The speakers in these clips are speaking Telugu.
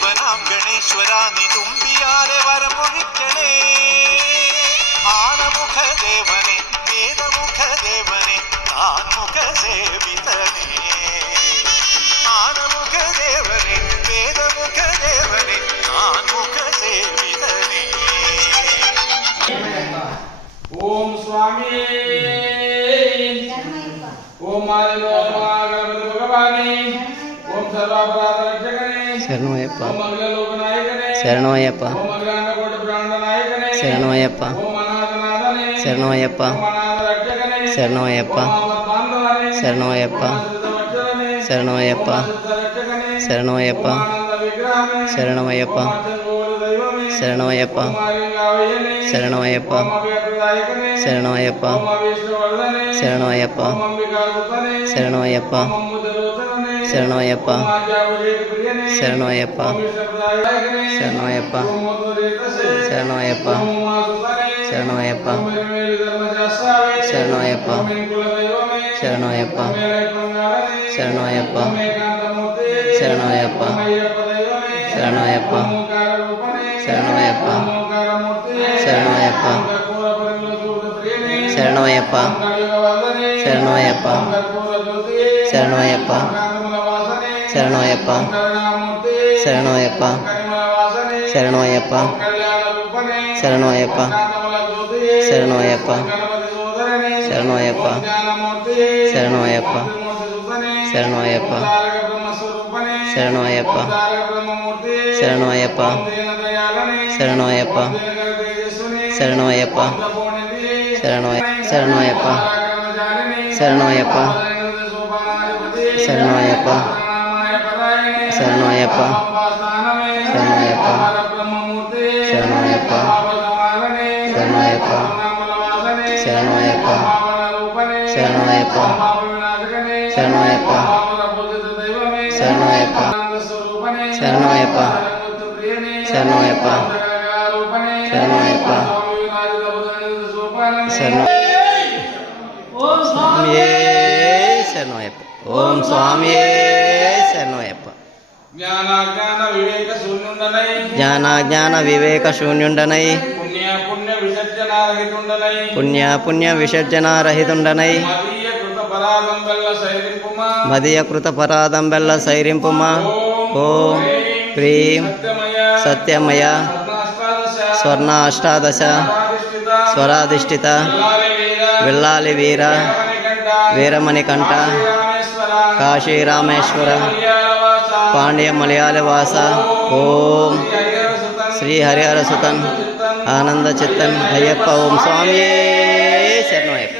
ദേവനാം ഗണേശ്വരാനി തുമ്പിയാലെ വരമൊഴിക്കണേ. ആനമുഖ ദേവനെ വേദമുഖ ദേവനെ താൻമുഖ സേവിതനേ. ആനമുഖ ദേവനെ വേദമുഖ ദേവനെ താൻമുഖ സേവിതനേ. ഓം സ്വാമി ఓం మాధవగణపతి భగవాని ఓం సర్వాపరాధ రక్షకనే శరణమయ్యప్ప ఓం అఖిలలోక నాయకనే శరణమయ్యప్ప ఓం అఖిలాండకోటి బ్రహ్మాండ నాయకనే శరణమయ్యప్ప ఓం అనాథనాథనే శరణమయ్యప్ప ఓం అనాథ రక్షకనే శరణమయ్యప్ప ఓం ఆపద్బాంధవనే శరణమయ్యప్ప ఓం శరణమయ్యప్ప రక్షకనే శరణమయ్యప్ప ఓం ఆనంద విగ్రహమే శరణమయ్యప్ప ఓం అచంగోలు దైవమే శరణమయ్యప్ప ఓం ఆలింగావయ్యనే శరణమయ్యప్ప ఓం అభయప్రదాయకనే శరణమయ్యప్ప ఓం అవిష్ణువర్ధనే శరణమయ్యప్ప ఓం అంబికాసుతనే శరణమయ్యప్ప ఓం అమృతలోచననే శరణమయ్యప్ప ఓం ఆజ్ఞాభిషేక ప్రియనే శరణమయ్యప్ప ఓం విష్ణుప్రదాయకనే శరణమయ్యప్ప ఓం మధురేతసే శరణమయ్యప్ప ఓం ఉమాసుతనే శరణమయ్యప్ప ఓం వెలిమేలు ధర్మశాస్త్రావే శరణమయ్యప్ప ఓం కులదైవమే శరణమయ్యప్ప ఓం ఏలైకంగారనే శరణమయ్యప్ప ఓం ఏకాంతమూర్తే శరణమయ్యప్ప ఓం అయ్యప్ప దైవమే శరణమయ్యప్ప ఓం ఓంకార రూపనే శరణమయ్యప్ప ఓం ఓంకారమూర్తే శరణమయ్యప్ప ఓం కర్పూర పరిమళ ప్రియనే శరణమయ్యప్ప ఓం కలియుగవర్ధనే శరణమయ్యప్ప ఓం కర్పూర జ్యోతి శరణమయ్యప్ప ఓం కాంతముల వాసనే శరణమయ్యప్ప ఓం కరుణామూర్తి శరణమయ్యప్ప ఓం కరిమల వాసనే శరణమయ్యప్ప ఓం కళ్యాణ రూపనే శరణమయ్యప్ప ఓం కాంతముల జ్యోతి శరణమయ్యప్ప ఓం గణపతి సోదరనే శరణమయ్యప్ప ఓం జ్ఞానమూర్తి శరణమయ్యప్ప ఓం త్రిమూర్తి సుతనే శరణమయ్యప్ప ఓం తారక బ్రహ్మ స్వరూపనే శరణమయ్యప్ప ఓం తారక బ్రహ్మమూర్తి శరణమయ్యప్ప ఓం దీన దయాళనే శరణమయ్యప్ప ఓం దీనకర తేజస్వినే శరణమయ్యప్ప ఓం తపోనిధి శరణమయ్యప్ప శరణమయ్యప్ప శరణమయ్యప్ప శరణమయ్యప్ప శరణమయ్యప్ప శరణమయ్యప్ప శరణమయ్యప్ప శరణమయ్యప్ప శరణమయ్యప్ప శరణమయ్యప్ప శరణమయ్యప్ప శరణమయ్యప్ప శరణమయ్యప్ప శరణమయ్యప్ప ఓం స్వామియే శరణమయ్యప్ప ఓం స్వామియే శరణమయ్యప్ప జ్ఞానాజ్ఞాన వివేక శూన్యుండనై జ్ఞానాజ్ఞాన వివేక శూన్యుండనై పుణ్య పుణ్య విసర్జనారహితుండనై పుణ్య పుణ్య విసర్జనారహితుండనై మదీయ కృత పరాగం వల్ల సైరింపుమా మదియ కృత పరాదంబెల్ల సైరింపుమా ఓం హ్రీం సత్యమయ స్వర్ణ అష్టాదశ స్వరాధిష్ఠిత విల్లాలి వీర వీరమణికంఠ కాశీ రామేశ్వర పాండ్య మలయాళ వాస ఓం శ్రీ హరిహర సుతన్ ఆనంద చిత్తన్ అయ్యప్ప ఓం స్వామియే శరణమయ్యప్ప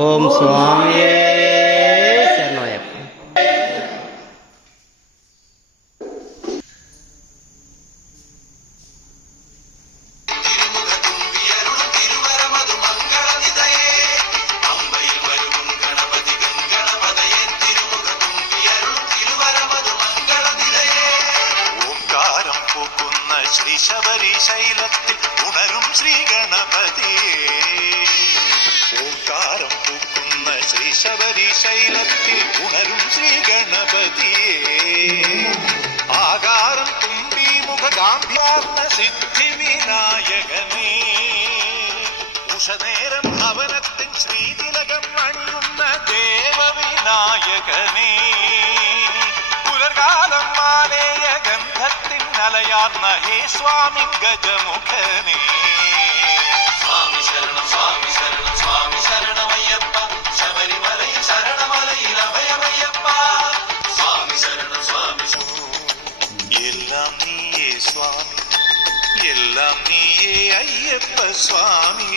ఓం స్వామియే శరణమయ్యప్ప ശ്രീ ശബരിശൈലത്തിൽ ഉണരും ശ്രീ ഗണപതിയേ. ഓംകാരം പൂക്കുന്ന ശ്രീ ശബരിശൈലത്തിൽ ഉണരും ശ്രീ ഗണപതിയേ. ആകാരം തുമ്പി മുഖ ഗാംഭീർന്ന സിദ്ധി വിനായകനേ. ഉഷനേരം ഭവനത്തിൻ ശ്രീതിലകം അണിയുന്ന ദേവവിനായകനേ. പുലർകാലം മാലേയ ഗന്ധത്തിൻ അലയാർന്ന ഹേ സ്വാമി ഗജമുഖനേ. സ്വാമി ശരണം സ്വാമി ശരണം സ്വാമി ശരണമയ്യപ്പ. ശബരിമലയിൽ ശരണമലയിൽ അഭയമയ്യപ്പ. സ്വാമി ശരണം സ്വാമി. എല്ലാം നീയേ സ്വാമി എല്ലാം നീയേ അയ്യപ്പ സ്വാമി.